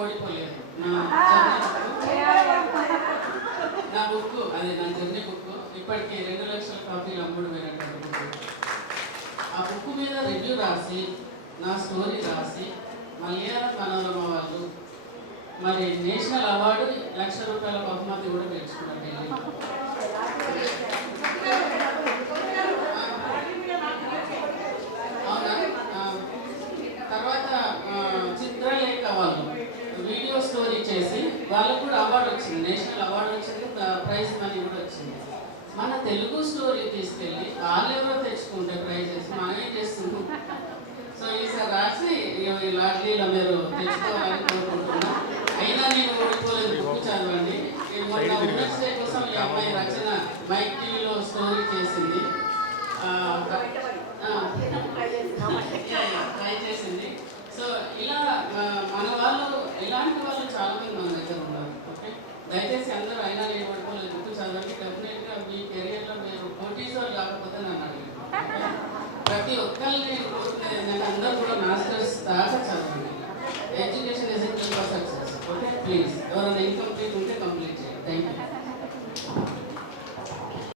ఓడిపోలేదు. నా బుక్ అది నా జర్నీ బుక్ ఇప్పటికి 2 లక్షల కాపీలు అమ్ముడుపోయినటువంటి బుక్. ఆ బుక్ మీద రివ్యూ రాసి నా స్టోరీ రాసి మలయాళ మనోరమ వాళ్ళు మరి నేషనల్ అవార్డు ₹1,00,000 బహుమతి కూడా గెలుచుకున్నారు ఢిల్లీ. అవునా? తర్వాత చిత్రలేఖ వాళ్ళు వీడియో స్టోరీ చేసి వాళ్ళకు కూడా అవార్డు వచ్చింది, నేషనల్ అవార్డు వచ్చింది, ప్రైజ్ మనీ కూడా వచ్చింది. మన తెలుగు స్టోరీ తీసుకెళ్ళి వాళ్ళెవరో తెచ్చుకుంటే ప్రైజెస్ మనం ఏం చేస్తున్నాం. సో ఈసారి రాసి ఈ లాటరీలో మీరు తెచ్చుకోవాలని కోరుకుంటున్నాం. అయినా నేను ఓడిపోలేదు, బుక్ చదవండి. మొన్న ఉమెన్స్ డే కోసం ఈ అమ్మాయి రచన మైక్ టీవీలో స్టోరీ చేసింది, ట్రై చేసింది. సో ఇలా మన వాళ్ళు ఇలాంటి వాళ్ళు చాలా మంది మన దగ్గర ఉన్నారు. ఓకే, దయచేసి అందరూ అయినా నేను ఓడిపోలేదు బుక్ చదవండి. డెఫినెట్గా మీ కెరియర్లో మీరు పోటీసోలు కాకపోతే నన్ను అడిగారు. ప్రతి ఒక్కరిని కోరుకునేది ఏంటంటే అందరూ కూడా మాస్టర్స్ దాకా చదవండి. Education is a key for success. Okay, please ఎవరైనా ఇన్కంప్లీట్ ఉంటే కంప్లీట్ చేయండి. Thank you.